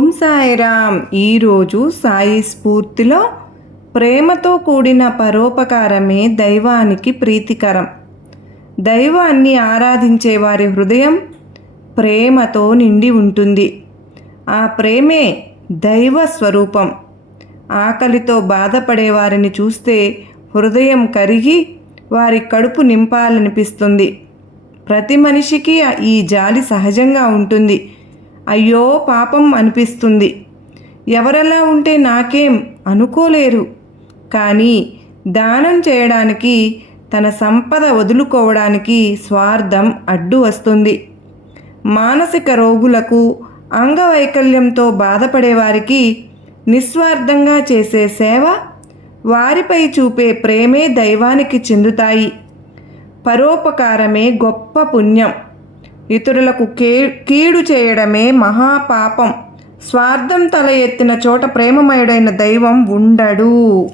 ఓం సాయిరామ్. ఈరోజు సాయి స్ఫూర్తిలో ప్రేమతో కూడిన పరోపకారమే దైవానికి ప్రీతికరం. దైవాన్ని ఆరాధించే వారి హృదయం ప్రేమతో నిండి ఉంటుంది. ఆ ప్రేమే దైవ స్వరూపం. ఆకలితో బాధపడే వారిని చూస్తే హృదయం కరిగి వారి కడుపు నింపాలనిపిస్తుంది. ప్రతి మనిషికి ఈ జాలి సహజంగా ఉంటుంది. అయ్యో పాపం అనిపిస్తుంది. ఎవరెలా ఉంటే నాకేం అనుకోలేరు. కానీ దానం చేయడానికి, తన సంపద వదులుకోవడానికి స్వార్థం అడ్డు వస్తుంది. మానసిక రోగులకు, అంగవైకల్యంతో బాధపడేవారికి నిస్వార్థంగా చేసే సేవ, వారిపై చూపే ప్రేమే దైవానికి చెందుతాయి. పరోపకారమే గొప్ప పుణ్యం. ఇతరులకు కీడు చేయడమే మహాపాపం. స్వార్థం తల ఎత్తిన చోట ప్రేమమయుడైన దైవం ఉండడు.